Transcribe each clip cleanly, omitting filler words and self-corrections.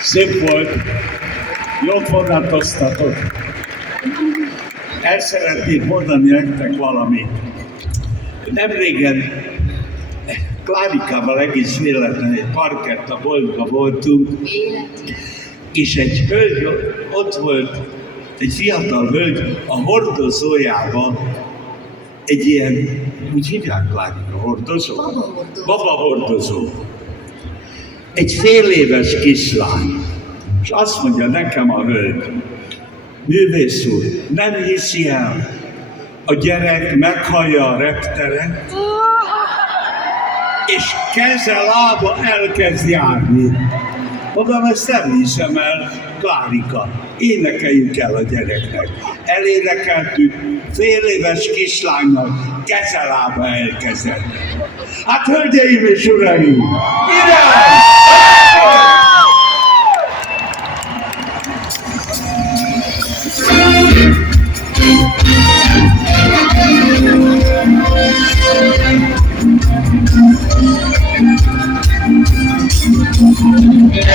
Szép volt, jót vonatoztatok. El szeretnék mondani nektek valamit. Nem régen Klárikával egész véletlenül egy parketta boltba voltunk, és egy hölgy ott volt, egy fiatal hölgy a hordozójában, egy ilyen, úgy hívják Klárika, hordozó? Baba hordozó. Egy fél éves kislány. És azt mondja nekem a hölgy, művész úr, nem hiszi el, a gyerek meghallja a repteret, és keze, lába elkezd járni. Mondom, ezt nem hiszem el, Klárika, énekeljük el a gyereknek. Elénekeltük, fél éves kislánynak keze, lába elkezdett. Hát, hölgyeim és uraim, irány!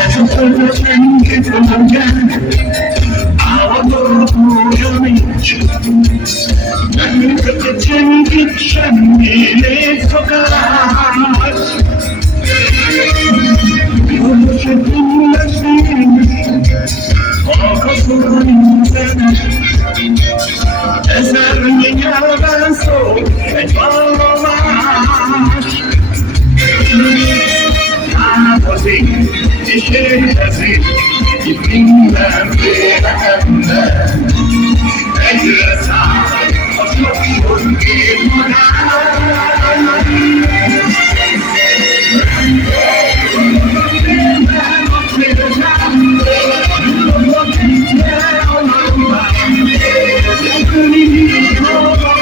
Ez a föld senki földje, állatorra nincs. Nem működött senkit, semmi létszakás. Bizonyosan lesz nincs, hallgatóra nincsenek. Ezernyi nyelven szól egy vallomás. Távozik és érkezik itt mindenféle ember. Egyre száll a sok-sok két magán. Félben a célzsám, a tűzre a lámpám, repülik a maga.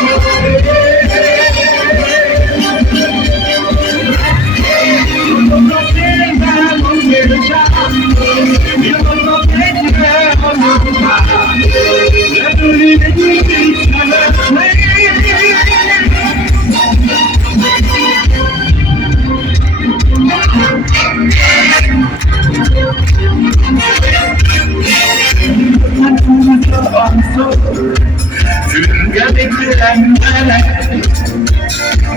Fürgedik emberek,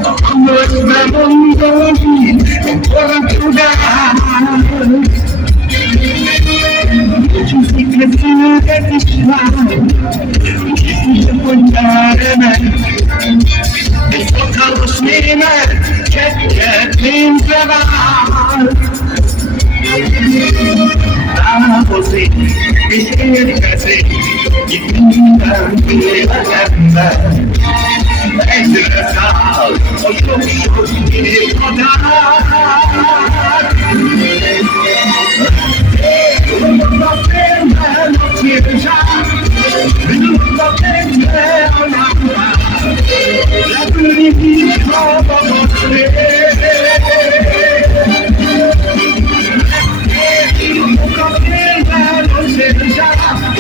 a mögbe mondani, a tudás. Csúszik a szülőket is vár, kicsit mondjál meg. Egy hatalmas német, csekket pénzre vár. Távozik és érkezik, itt mindenféle ember. Egyre száll a sok-sok két madár. A félben a célzsám, a pénzre a lámpám, repülik így a maga szél. A félben a célzsám,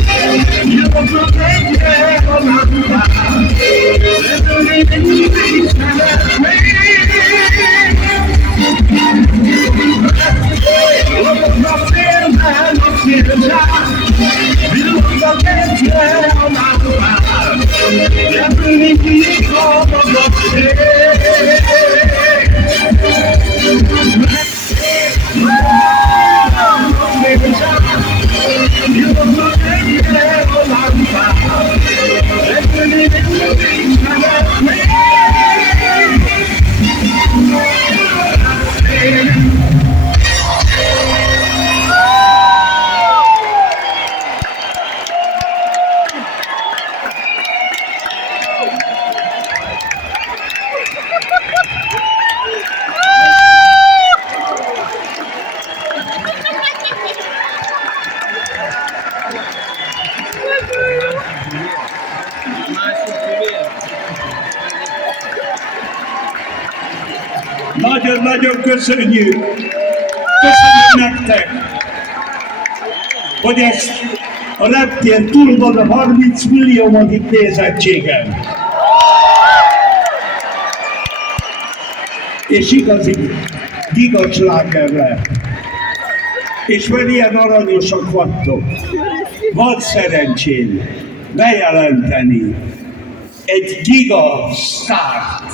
a pénzre a lámpám, repülik így a maga Nagyon-nagyon köszönjük! Köszönjük nektek, hogy ezt a reptér túl van a 30 milliómodik nézettségen. És igazi gigaslágerre. És mert ilyen aranyosak vagytok, van szerencsém bejelenteni egy gigasztárt,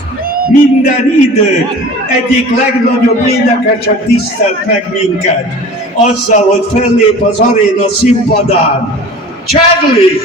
minden idők egyik legnagyobb énekese tisztelt meg minket, azzal, hogy fellép az aréna színpadán. Charlie!